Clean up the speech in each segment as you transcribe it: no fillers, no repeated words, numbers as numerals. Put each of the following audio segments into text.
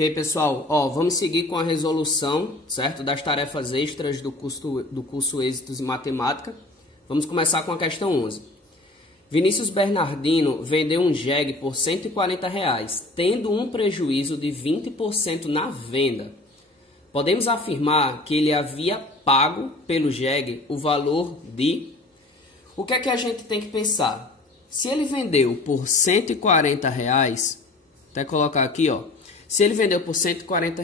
E aí, pessoal, vamos seguir com a resolução, certo, das tarefas extras do curso Êxitos em Matemática. Vamos começar com a questão 11. Vinícius Bernardino vendeu um jegue por R$ 140, tendo um prejuízo de 20% na venda. Podemos afirmar que ele havia pago pelo jegue o valor de... O que é que a gente tem que pensar? Se ele vendeu por R$ 140, até colocar aqui, se ele vendeu por R$ 140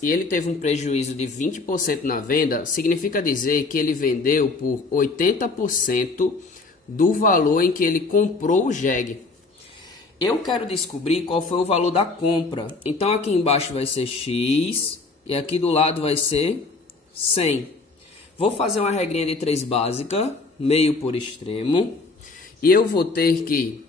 e ele teve um prejuízo de 20% na venda, significa dizer que ele vendeu por 80% do valor em que ele comprou o jegue. Eu quero descobrir qual foi o valor da compra. Então aqui embaixo vai ser X e aqui do lado vai ser 100. Vou fazer uma regrinha de 3 básica, meio por extremo, e eu vou ter que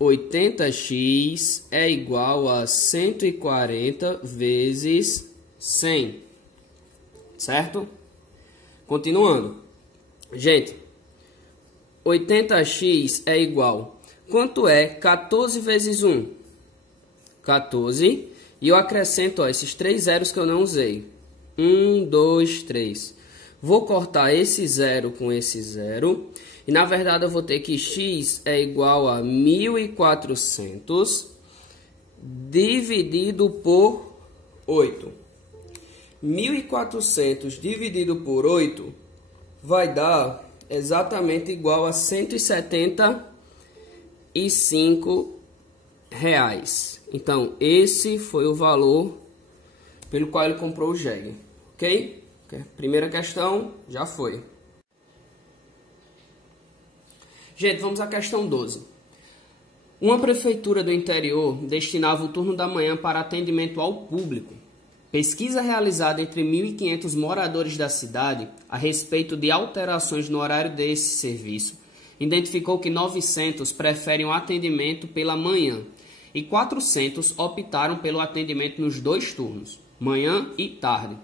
80x é igual a 140 vezes 100, certo? Continuando. Gente, 80x é igual... Quanto é 14 vezes 1? 14. E eu acrescento esses 3 zeros que eu não usei. 1, 2, 3. Vou cortar esse zero com esse zero. E na verdade eu vou ter que x é igual a 1.400 dividido por 8. 1.400 dividido por 8 vai dar exatamente igual a R$ 175. Então esse foi o valor pelo qual ele comprou o jegue, ok? Primeira questão já foi. Gente, vamos à questão 12. Uma prefeitura do interior destinava o turno da manhã para atendimento ao público. Pesquisa realizada entre 1.500 moradores da cidade a respeito de alterações no horário desse serviço identificou que 900 preferem o atendimento pela manhã e 400 optaram pelo atendimento nos 2 turnos, manhã e tarde.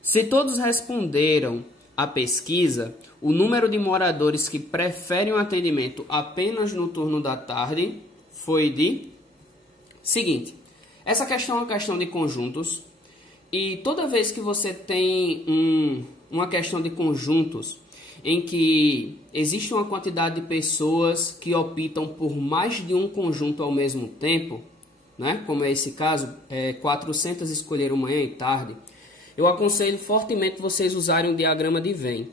Se todos responderam à pesquisa, o número de moradores que preferem o atendimento apenas no turno da tarde foi de... Seguinte, essa questão é uma questão de conjuntos e toda vez que você tem uma questão de conjuntos em que existe uma quantidade de pessoas que optam por mais de um conjunto ao mesmo tempo, né? Como é esse caso, 400 escolheram manhã e tarde, eu aconselho fortemente vocês usarem o diagrama de Venn.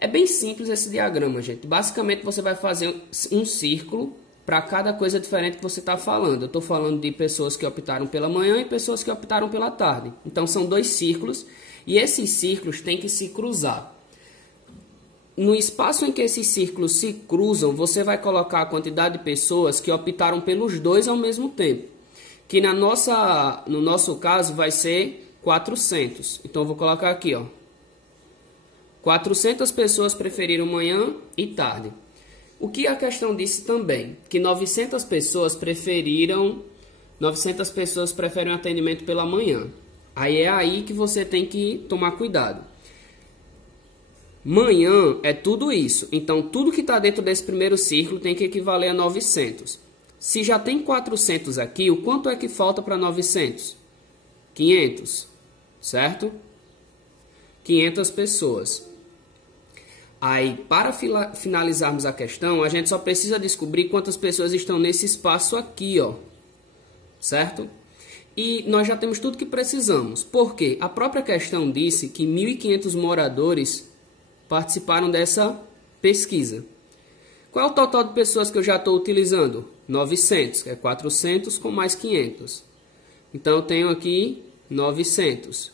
É bem simples esse diagrama, gente. Basicamente, você vai fazer um círculo para cada coisa diferente que você está falando. Eu estou falando de pessoas que optaram pela manhã e pessoas que optaram pela tarde. Então, são 2 círculos e esses círculos têm que se cruzar. No espaço em que esses círculos se cruzam, você vai colocar a quantidade de pessoas que optaram pelos 2 ao mesmo tempo. Que no nosso caso vai ser 400. Então, eu vou colocar aqui, 400 pessoas preferiram manhã e tarde. O que a questão disse também? Que 900 pessoas preferem atendimento pela manhã. Aí é aí que você tem que tomar cuidado. Manhã é tudo isso. Então, tudo que está dentro desse primeiro círculo tem que equivaler a 900. Se já tem 400 aqui, o quanto é que falta para 900? 500, certo? 500 pessoas. Aí, para finalizarmos a questão, a gente só precisa descobrir quantas pessoas estão nesse espaço aqui, certo? E nós já temos tudo que precisamos. Por quê? A própria questão disse que 1.500 moradores participaram dessa pesquisa. Qual é o total de pessoas que eu já estou utilizando? 900, que é 400 com mais 500. Então, eu tenho aqui 900.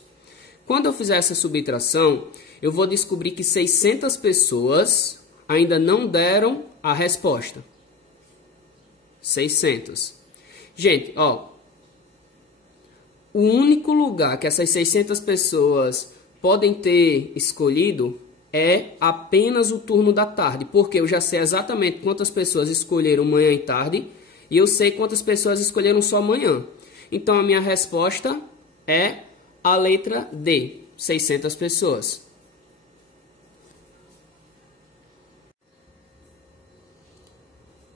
Quando eu fizer essa subtração, eu vou descobrir que 600 pessoas ainda não deram a resposta. 600. Gente, o único lugar que essas 600 pessoas podem ter escolhido é apenas o turno da tarde, porque eu já sei exatamente quantas pessoas escolheram manhã e tarde e eu sei quantas pessoas escolheram só manhã. Então, a minha resposta é a letra D, 600 pessoas.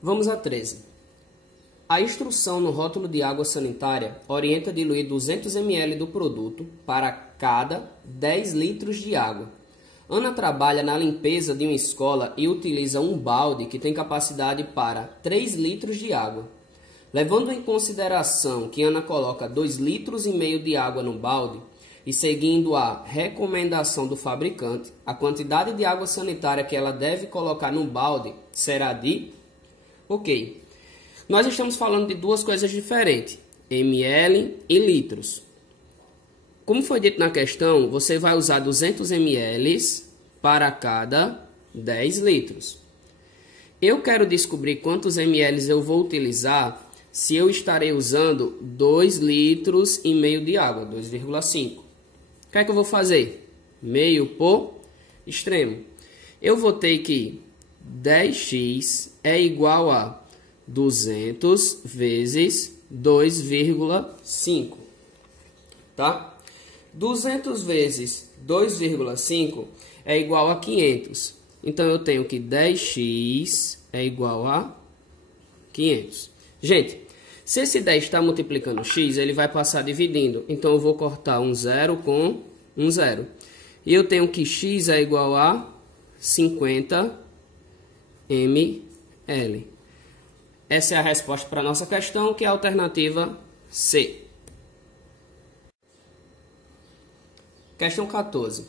Vamos a 13. A instrução no rótulo de água sanitária orienta a diluir 200 ml do produto para cada 10 litros de água. Ana trabalha na limpeza de uma escola e utiliza um balde que tem capacidade para 3 litros de água. Levando em consideração que Ana coloca 2,5 litros de água no balde e seguindo a recomendação do fabricante, a quantidade de água sanitária que ela deve colocar no balde será de... Ok. Nós estamos falando de duas coisas diferentes, ml e litros. Como foi dito na questão, você vai usar 200 ml para cada 10 litros. Eu quero descobrir quantos ml eu vou utilizar se eu estarei usando 2,5 litros de água, 2,5. O que é que eu vou fazer? Meio por extremo. Eu vou ter que 10x é igual a 200 vezes 2,5, tá? 200 vezes 2,5 é igual a 500. Então, eu tenho que 10x é igual a 500. Gente, se esse 10 está multiplicando x, ele vai passar dividindo. Então, eu vou cortar um zero com um zero. E eu tenho que x é igual a 50 ml. Essa é a resposta para a nossa questão, que é a alternativa C. Questão 14.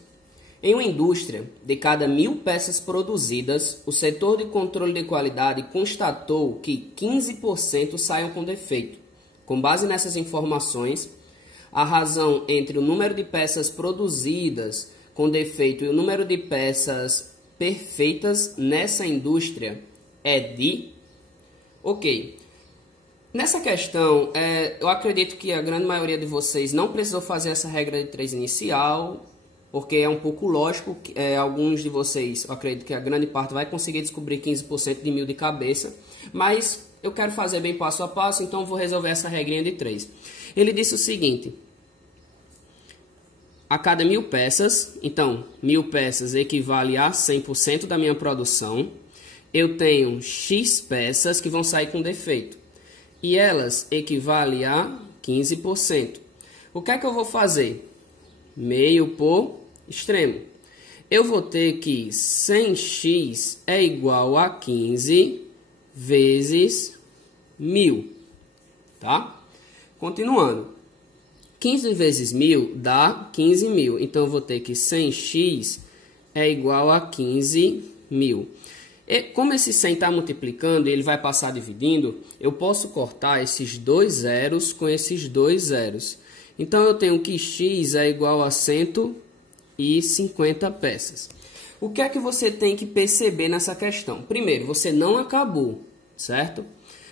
Em uma indústria, de cada 1.000 peças produzidas, o setor de controle de qualidade constatou que 15% saiam com defeito. Com base nessas informações, a razão entre o número de peças produzidas com defeito e o número de peças perfeitas nessa indústria é de... Ok. Nessa questão, eu acredito que a grande maioria de vocês não precisou fazer essa regra de 3 inicial, porque é um pouco lógico. Alguns de vocês, eu acredito que a grande parte vai conseguir descobrir 15% de 1.000 de cabeça, mas eu quero fazer bem passo a passo, então vou resolver essa regrinha de 3. Ele disse o seguinte: a cada 1.000 peças, então 1.000 peças equivale a 100% da minha produção. Eu tenho X peças que vão sair com defeito. E elas equivalem a 15%. O que é que eu vou fazer? Meio por extremo. Eu vou ter que 100x é igual a 15 vezes 1.000. Tá? Continuando. 15 vezes 1.000 dá 15.000. Então, eu vou ter que 100x é igual a 15.000. Como esse 100 está multiplicando e ele vai passar dividindo, eu posso cortar esses dois zeros com esses dois zeros. Então, eu tenho que x é igual a 150 peças. O que é que você tem que perceber nessa questão? Primeiro, você não acabou, certo?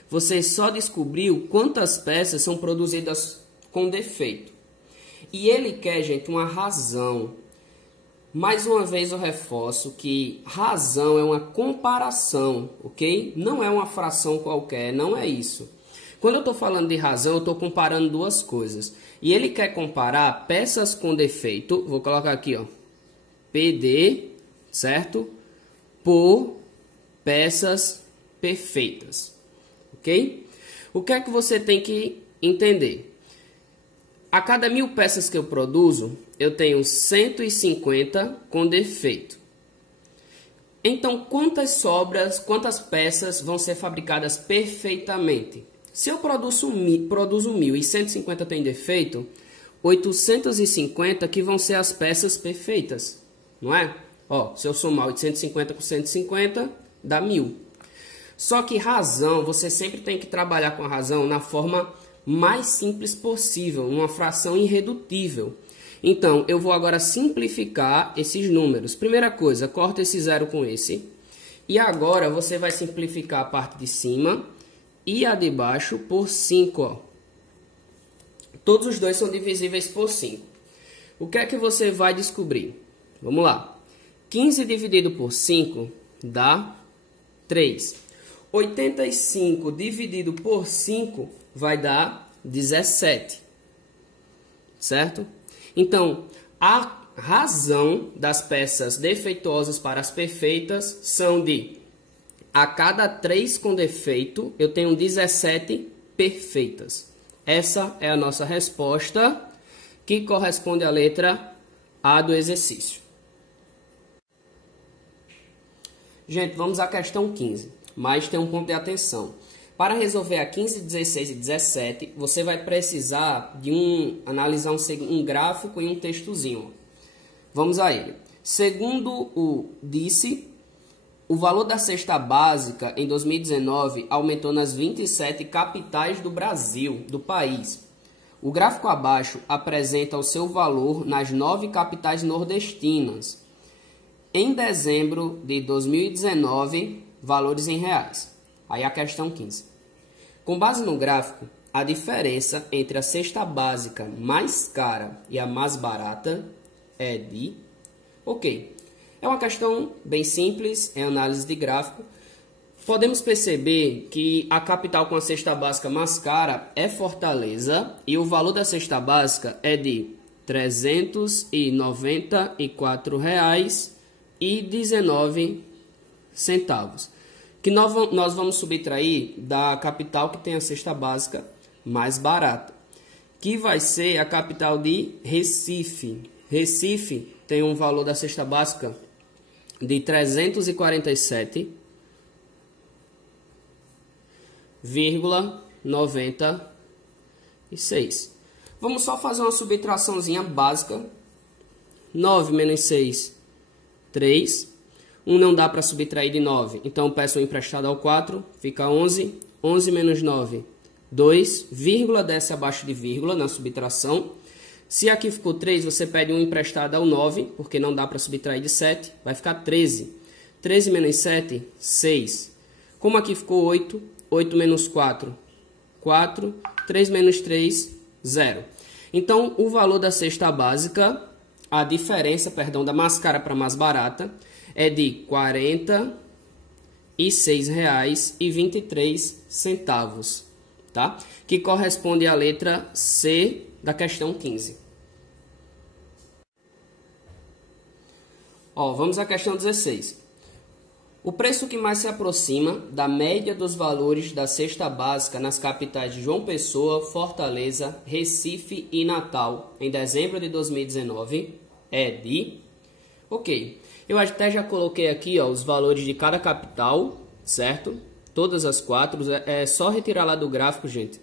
Você só descobriu quantas peças são produzidas com defeito. E ele quer, gente, uma razão. Mais uma vez eu reforço que razão é uma comparação, ok? Não é uma fração qualquer, não é isso. Quando eu estou falando de razão, eu estou comparando duas coisas. E ele quer comparar peças com defeito, vou colocar aqui, ó, PD, certo? Por peças perfeitas, ok? O que é que você tem que entender? A cada 1.000 peças que eu produzo, eu tenho 150 com defeito. Então, quantas peças vão ser fabricadas perfeitamente? Se eu produzo 1.000 e 150 tem defeito, 850 que vão ser as peças perfeitas, não é? Ó, se eu somar 850 com 150, dá 1.000. Só que razão, você sempre tem que trabalhar com a razão na forma mais simples possível, uma fração irredutível. Então, eu vou agora simplificar esses números. Primeira coisa, corta esse zero com esse. E agora você vai simplificar a parte de cima e a de baixo por 5. Ó. Todos os dois são divisíveis por 5. O que é que você vai descobrir? Vamos lá. 15 dividido por 5 dá 3. 85 dividido por 5 vai dar 17, certo? Então, a razão das peças defeituosas para as perfeitas são de, a cada 3 com defeito, eu tenho 17 perfeitas. Essa é a nossa resposta, que corresponde à letra A do exercício. Gente, vamos à questão 15, mas tem um ponto de atenção. Para resolver a 15, 16 e 17, você vai precisar de analisar um gráfico e um textozinho. Vamos a ele. Segundo o DICE, o valor da cesta básica em 2019 aumentou nas 27 capitais do Brasil, do país. O gráfico abaixo apresenta o seu valor nas 9 capitais nordestinas. Em dezembro de 2019, valores em reais. Aí a questão 15. Com base no gráfico, a diferença entre a cesta básica mais cara e a mais barata é de... Ok, é uma questão bem simples, é análise de gráfico. Podemos perceber que a capital com a cesta básica mais cara é Fortaleza e o valor da cesta básica é de R$ 394,19, que nós vamos subtrair da capital que tem a cesta básica mais barata, que vai ser a capital de Recife. Recife tem um valor da cesta básica de R$ 347,96. Vamos só fazer uma subtraçãozinha básica. 9 menos 6, 3. 1 não dá para subtrair de 9, então eu peço o emprestado ao 4, fica 11. 11 menos 9, 2, vírgula desce abaixo de vírgula na subtração. Se aqui ficou 3, você pede um emprestado ao 9, porque não dá para subtrair de 7, vai ficar 13. 13 menos 7, 6. Como aqui ficou 8, 8 menos 4, 4. 3 menos 3, 0. Então, o valor da cesta básica, a diferença, perdão, da mais cara para a mais barata, é de R$ 46,23, tá? Que corresponde à letra C da questão 15. Vamos à questão 16. O preço que mais se aproxima da média dos valores da cesta básica nas capitais de João Pessoa, Fortaleza, Recife e Natal em dezembro de 2019 é de... Ok, eu até já coloquei aqui os valores de cada capital, certo? Todas as 4, é só retirar lá do gráfico, gente.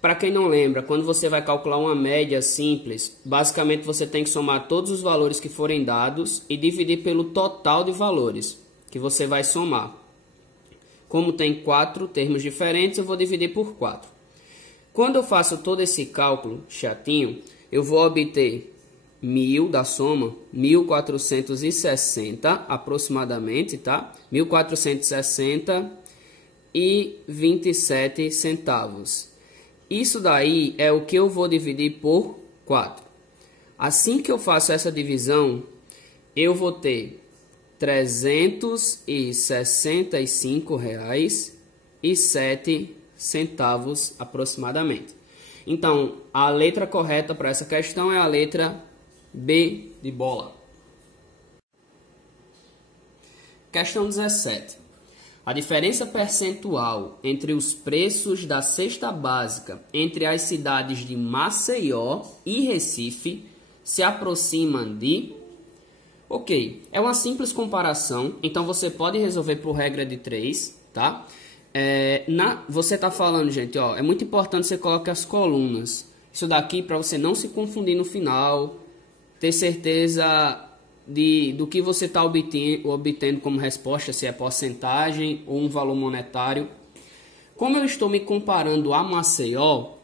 Para quem não lembra, quando você vai calcular uma média simples, basicamente você tem que somar todos os valores que forem dados e dividir pelo total de valores que você vai somar. Como tem 4 termos diferentes, eu vou dividir por 4. Quando eu faço todo esse cálculo chatinho, eu vou obter 1.000 da soma, 1.460 aproximadamente, tá? 1.460,27. Isso daí é o que eu vou dividir por 4. Assim que eu faço essa divisão, eu vou ter R$ 365,07 aproximadamente. Então, a letra correta para essa questão é a letra B de bola. Questão 17. A diferença percentual entre os preços da cesta básica entre as cidades de Maceió e Recife se aproxima de... Ok, é uma simples comparação, então você pode resolver por regra de 3, tá? Você está falando, gente, é muito importante você colocar as colunas. Isso daqui para você não se confundir no final, ter certeza do que você está obtendo como resposta, se é porcentagem ou um valor monetário. Como eu estou me comparando a Maceió,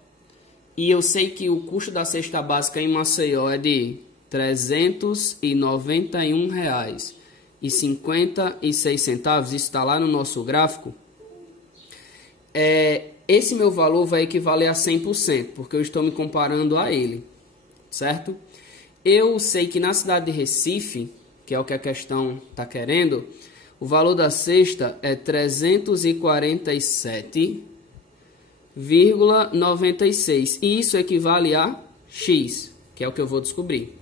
e eu sei que o custo da cesta básica em Maceió é de R$ 391,56, isso está lá no nosso gráfico, esse meu valor vai equivaler a 100%, porque eu estou me comparando a ele, certo? Eu sei que na cidade de Recife, que é o que a questão está querendo, o valor da cesta é 347,96 e isso equivale a X, que é o que eu vou descobrir.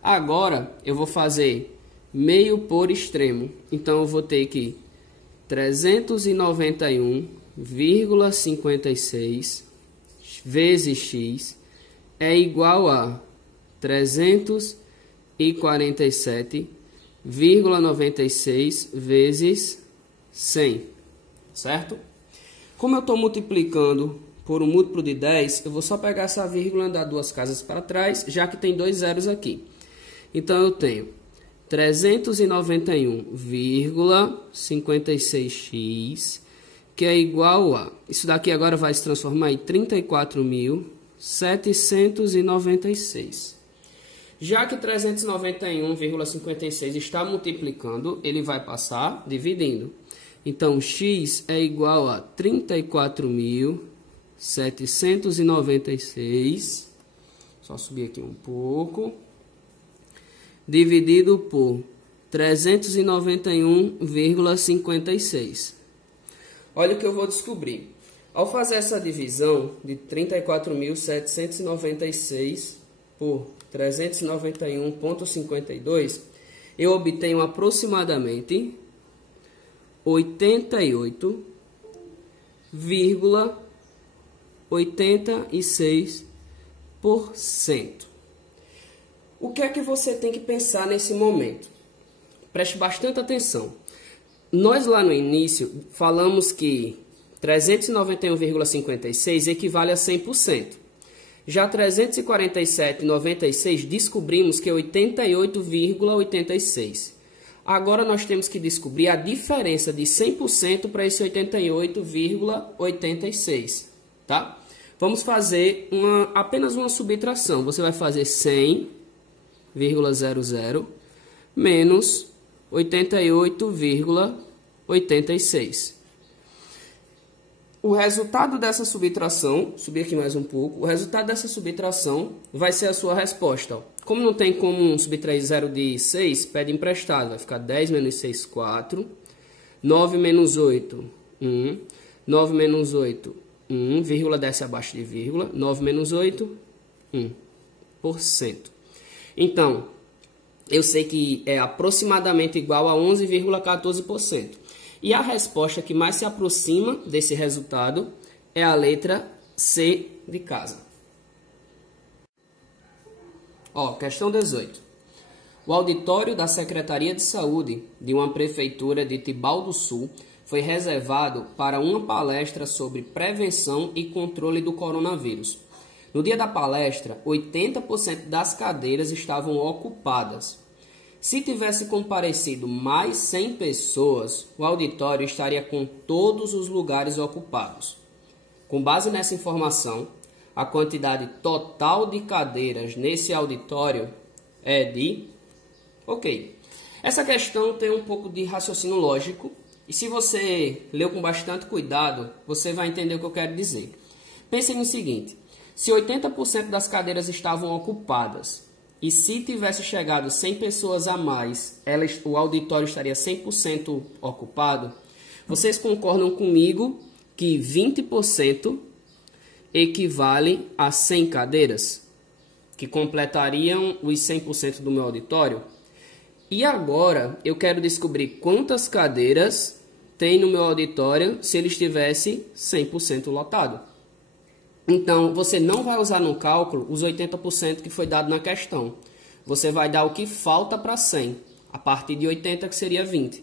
Agora eu vou fazer meio por extremo, então eu vou ter que 391 347,56 vezes x é igual a 347,96 vezes 100, certo? Como eu estou multiplicando por um múltiplo de 10, eu vou só pegar essa vírgula e andar duas casas para trás, já que tem dois zeros aqui. Então, eu tenho 391,56x, que é igual a... Isso daqui agora vai se transformar em 34.796. Já que 391,56 está multiplicando, ele vai passar dividindo. Então, x é igual a 34.796, só subir aqui um pouco, dividido por 391,56. Olha o que eu vou descobrir. Ao fazer essa divisão de 34.796 por 391,52, eu obtenho aproximadamente 88,86%. O que é que você tem que pensar nesse momento? Preste bastante atenção. Nós lá no início falamos que 391,56 equivale a 100%. Já 347,96 descobrimos que é 88,86. Agora nós temos que descobrir a diferença de 100% para esse 88,86, tá? Vamos fazer apenas uma subtração. Você vai fazer 100,00 menos 88,86. O resultado dessa subtração, subir aqui mais um pouco, o resultado dessa subtração vai ser a sua resposta. Ó. Como não tem como subtrair 0 de 6, pede emprestado. Vai ficar 10 menos 6, 4. 9 menos 8, 1. 9 menos 8, 1. Vírgula desce abaixo de vírgula. 9 menos 8, 1%. Então, eu sei que é aproximadamente igual a 11,14%. E a resposta que mais se aproxima desse resultado é a letra C de casa. Ó, questão 18. O auditório da Secretaria de Saúde de uma prefeitura de Tibau do Sul foi reservado para uma palestra sobre prevenção e controle do coronavírus. No dia da palestra, 80% das cadeiras estavam ocupadas. Se tivesse comparecido mais 100 pessoas, o auditório estaria com todos os lugares ocupados. Com base nessa informação, a quantidade total de cadeiras nesse auditório é de... Ok. Essa questão tem um pouco de raciocínio lógico e se você leu com bastante cuidado, você vai entender o que eu quero dizer. Pense no seguinte, se 80% das cadeiras estavam ocupadas, e se tivesse chegado 100 pessoas a mais, o auditório estaria 100% ocupado. Vocês concordam comigo que 20% equivale a 100 cadeiras, que completariam os 100% do meu auditório? E agora eu quero descobrir quantas cadeiras tem no meu auditório se ele estivesse 100% lotado. Então, você não vai usar no cálculo os 80% que foi dado na questão. Você vai dar o que falta para 100, a partir de 80, que seria 20.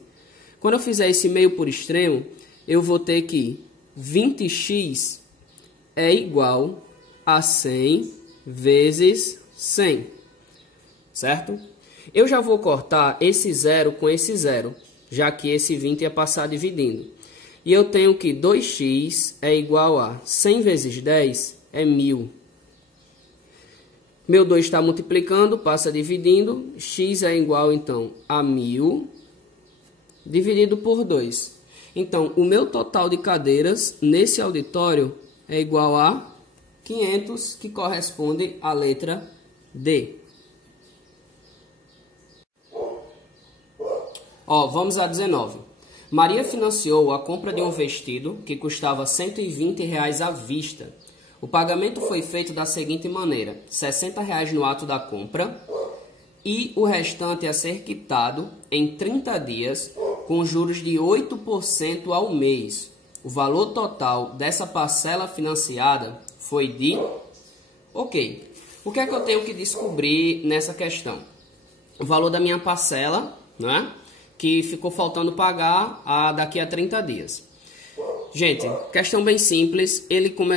Quando eu fizer esse meio por extremo, eu vou ter que 20x é igual a 100 vezes 100, certo? Eu já vou cortar esse zero com esse zero, já que esse 20 ia passar dividindo. E eu tenho que 2x é igual a 100 vezes 10 é 1000. Meu 2 está multiplicando, passa dividindo. X é igual, então, a 1000 dividido por 2. Então, o meu total de cadeiras nesse auditório é igual a 500, que corresponde à letra D. Ó, vamos a 19. Maria financiou a compra de um vestido que custava R$ 120 à vista. O pagamento foi feito da seguinte maneira: R$ 60 no ato da compra e o restante a ser quitado em 30 dias com juros de 8% ao mês. o valor total dessa parcela financiada foi de... Ok, o que é que eu tenho que descobrir nessa questão? O valor da minha parcela, né, que ficou faltando pagar daqui a 30 dias. Gente, questão bem simples,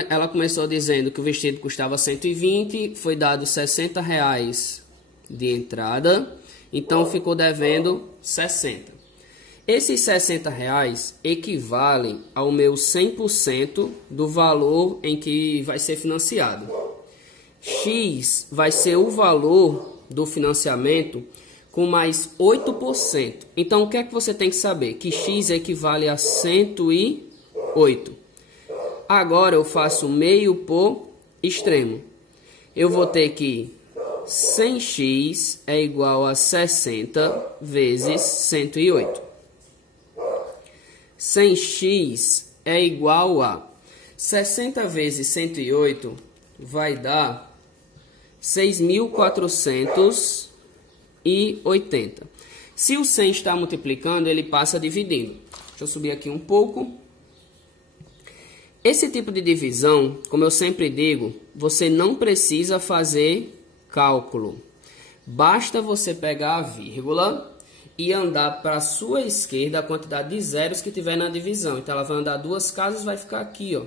ela começou dizendo que o vestido custava 120, foi dado R$60 de entrada, então ficou devendo 60. Esses R$60 equivalem ao meu 100% do valor em que vai ser financiado. X vai ser o valor do financiamento com mais 8%. Então, o que é que você tem que saber? Que X equivale a 108. Agora, eu faço meio por extremo. Eu vou ter que 100x é igual a 60 vezes 108. 100x é igual a 60 vezes 108 vai dar 6.480. Se o 100 está multiplicando, ele passa dividindo. Deixa eu subir aqui um pouco. Esse tipo de divisão, como eu sempre digo, você não precisa fazer cálculo. Basta você pegar a vírgula e andar para a sua esquerda a quantidade de zeros que tiver na divisão. Então, ela vai andar duas casas, vai ficar aqui, ó.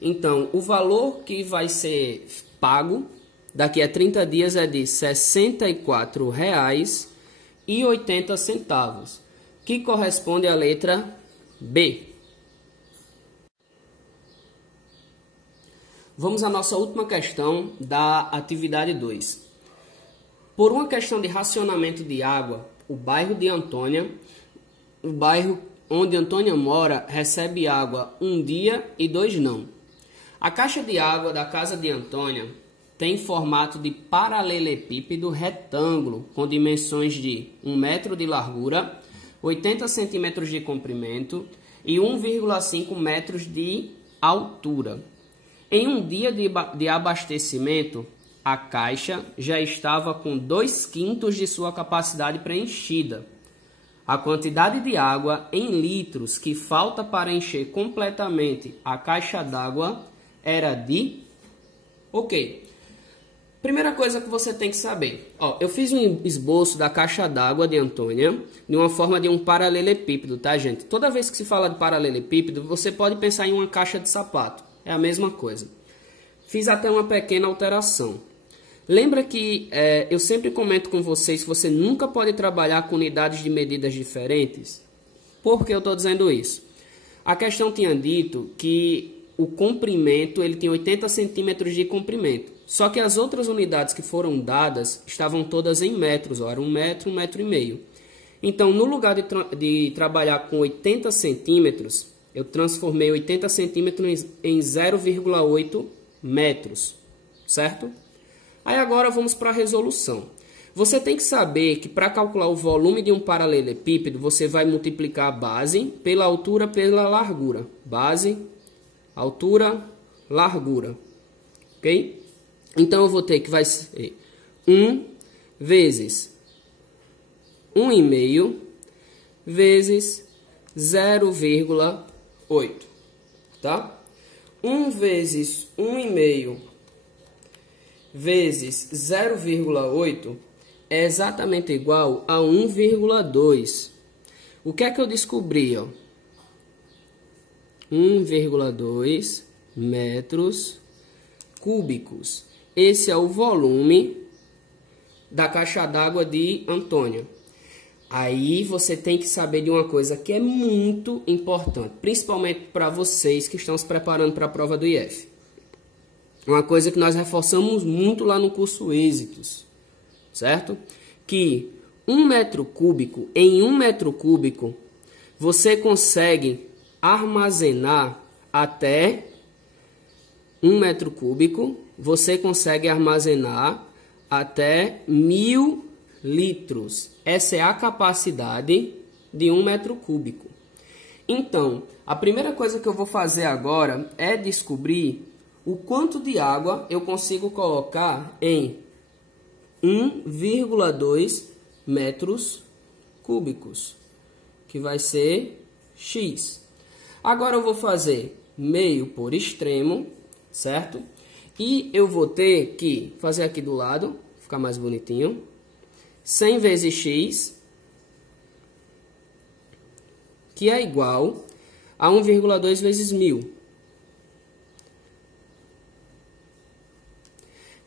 Então, o valor que vai ser pago daqui a 30 dias é de R$ 64,80, que corresponde à letra B. Vamos à nossa última questão da atividade 2. Por uma questão de racionamento de água, o bairro de Antônia, o bairro onde Antônia mora, recebe água um dia e 2 não. A caixa de água da casa de Antônia tem formato de paralelepípedo retângulo com dimensões de 1 metro de largura, 80 centímetros de comprimento e 1,5 metros de altura. Em um dia de abastecimento, a caixa já estava com 2/5 de sua capacidade preenchida. A quantidade de água em litros que falta para encher completamente a caixa d'água era de... Ok. Primeira coisa que você tem que saber. Ó, eu fiz um esboço da caixa d'água de Antônia de uma forma de um paralelepípedo, tá, gente? Toda vez que se fala de paralelepípedo, você pode pensar em uma caixa de sapato. É a mesma coisa. Fiz até uma pequena alteração. Lembra que eu sempre comento com vocês que você nunca pode trabalhar com unidades de medidas diferentes? Por que eu estou dizendo isso? A questão tinha dito que o comprimento ele tem 80 centímetros de comprimento. Só que as outras unidades que foram dadas estavam todas em metros. Ó, era 1 metro, 1,5 metro. Então, no lugar de trabalhar com 80 centímetros, eu transformei 80 centímetros em 0,8 metros. Certo? Aí agora vamos para a resolução. Você tem que saber que para calcular o volume de um paralelepípedo, você vai multiplicar a base pela altura pela largura. Base, altura, largura. Ok? Então eu vou ter que vai ser 1 vezes 1,5 vezes 0,8. Tá? 1 vezes 1,5 vezes 0,8 é exatamente igual a 1,2. O que é que eu descobri? 1,2 metros cúbicos. Esse é o volume da caixa d'água de Antônia. Aí você tem que saber de uma coisa que é muito importante, principalmente para vocês que estão se preparando para a prova do IF. Uma coisa que nós reforçamos muito lá no curso Êxitos, certo? Que 1 metro cúbico, em 1 metro cúbico, você consegue armazenar até 1 metro cúbico, você consegue armazenar até 1.000 litros. Essa é a capacidade de 1 metro cúbico. Então, a primeira coisa que eu vou fazer agora é descobrir o quanto de água eu consigo colocar em 1,2 metros cúbicos, que vai ser X. Agora eu vou fazer meio por extremo, certo? E eu vou ter que fazer aqui do lado, ficar mais bonitinho, 100 vezes x, que é igual a 1,2 vezes 1000.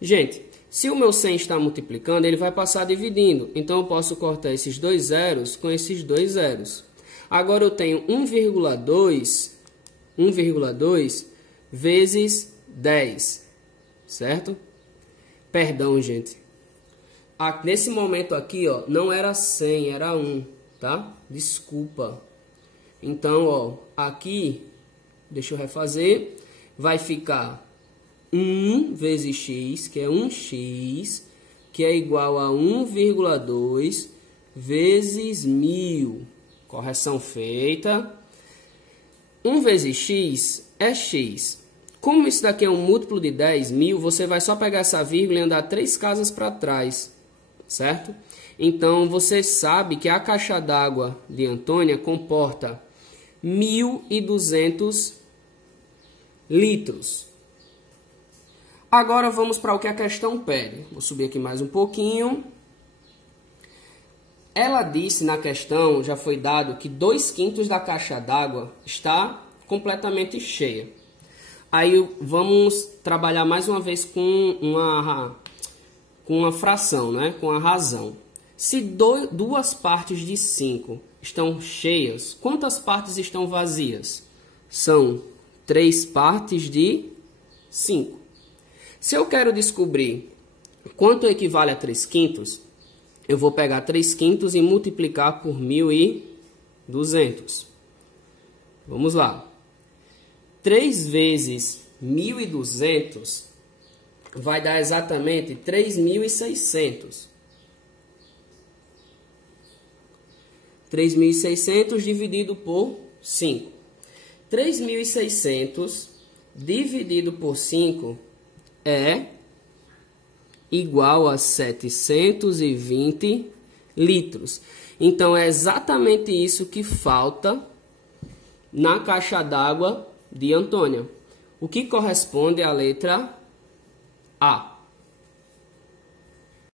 Gente, se o meu 100 está multiplicando, ele vai passar dividindo. Então, eu posso cortar esses dois zeros com esses dois zeros. Agora, eu tenho 1,2 vezes 10, certo? Perdão, gente. Nesse momento aqui, ó, não era 100, era 1, tá? Desculpa. Então, ó, aqui, deixa eu refazer, vai ficar 1 vezes x, que é 1x, que é igual a 1,2 vezes 1000. Correção feita. 1 vezes x é x. Como isso daqui é um múltiplo de 10.000, você vai só pegar essa vírgula e andar 3 casas para trás, certo? Então, você sabe que a caixa d'água de Antônia comporta 1.200 litros. Agora vamos para o que a questão pede. Vou subir aqui mais um pouquinho. Ela disse na questão, já foi dado, que 2/5 da caixa d'água está completamente cheia. Aí vamos trabalhar mais uma vez com uma fração, né? Com a razão. Se duas partes de 5 estão cheias, quantas partes estão vazias? São 3 partes de 5. Se eu quero descobrir quanto equivale a 3/5, eu vou pegar 3/5 e multiplicar por 1.200. Vamos lá. 3 vezes 1.200 vai dar exatamente 3.600. 3.600 dividido por 5. 3.600 dividido por 5 é igual a 720 litros. Então, é exatamente isso que falta na caixa d'água de Antônia. O que corresponde à letra A.